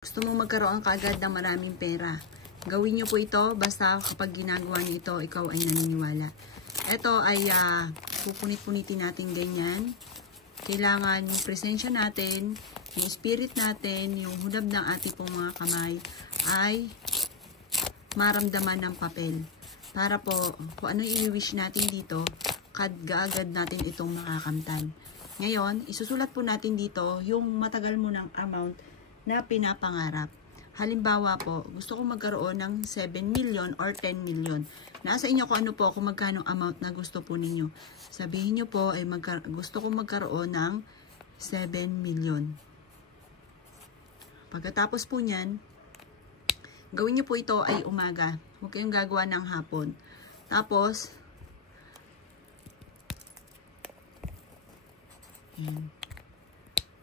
Gusto mong magkaroon kaagad ng maraming pera. Gawin nyo po ito basta kapag ginagawa nyo ito, ikaw ay naniniwala. Ito ay pupunit-punitin natin ganyan. Kailangan yung presensya natin, yung spirit natin, yung hudab ng ating pong mga kamay ay maramdaman ng papel. Para po, kung ano i-wish natin dito, kaagad natin itong makakamtan. Ngayon, isusulat po natin dito yung matagal mo ng amount na pinapangarap. Halimbawa po, gusto ko magkaroon ng 7 million or 10 million. Nasa inyo kung ano po, kung magkano amount na gusto po ninyo. Sabihin nyo po, ay gusto ko magkaroon ng 7 million. Pagkatapos po nyan, gawin nyo po ito ay umaga. Huwag kayong gagawa ng hapon. Tapos,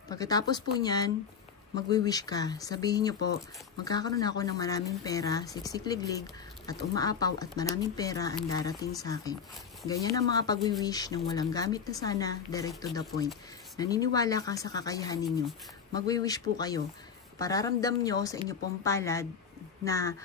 pagkatapos po nyan, magwi-wish ka. Sabihin nyo po, magkakaroon ako ng maraming pera, siksik-liglig, at umaapaw at maraming pera ang darating sa akin. Ganyan ang mga pagwi-wish ng walang gamit na sana, direct to the point. Naniniwala ka sa kakayahan ninyo. Magwi-wish po kayo. Pararamdam nyo sa inyo pong palad na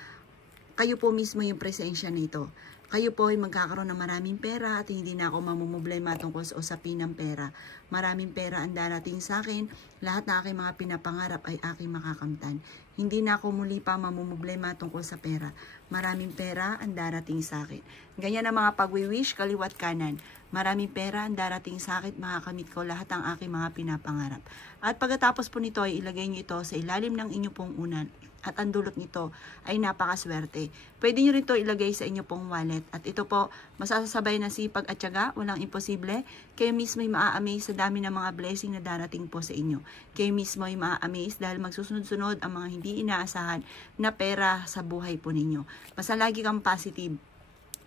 kayo po mismo yung presensya nito. Kayo po ay magkakaroon ng maraming pera at hindi na ako mamumblema tungkol sa usapin ng pera. Maraming pera ang darating sa akin. Lahat na aking mga pinapangarap ay aking makakamtan. Hindi na ako muli pa mamumblema tungkol sa pera. Maraming pera ang darating sa akin. Ganyan ang mga pagwi-wish, kaliwat kanan. Maraming pera ang darating sa akin, makakamit ko lahat ang aking mga pinapangarap. At pagkatapos po nito ay ilagay nyo ito sa ilalim ng inyo pong unan. At ang dulot nito ay napakaswerte. Pwede nyo rin ito ilagay sa inyo pong wallet. At ito po, masasabay na sipag at tiyaga, walang imposible. Kayo mismo ay maa-amaze sa dami ng mga blessing na darating po sa inyo. Kayo mismo ay maa-amaze dahil magsusunod-sunod ang mga hindi inaasahan na pera sa buhay po ninyo. Basta lagi kang positive.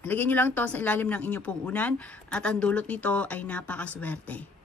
Lagyan nyo lang to sa ilalim ng inyo pong unan at ang dulot nito ay napakaswerte.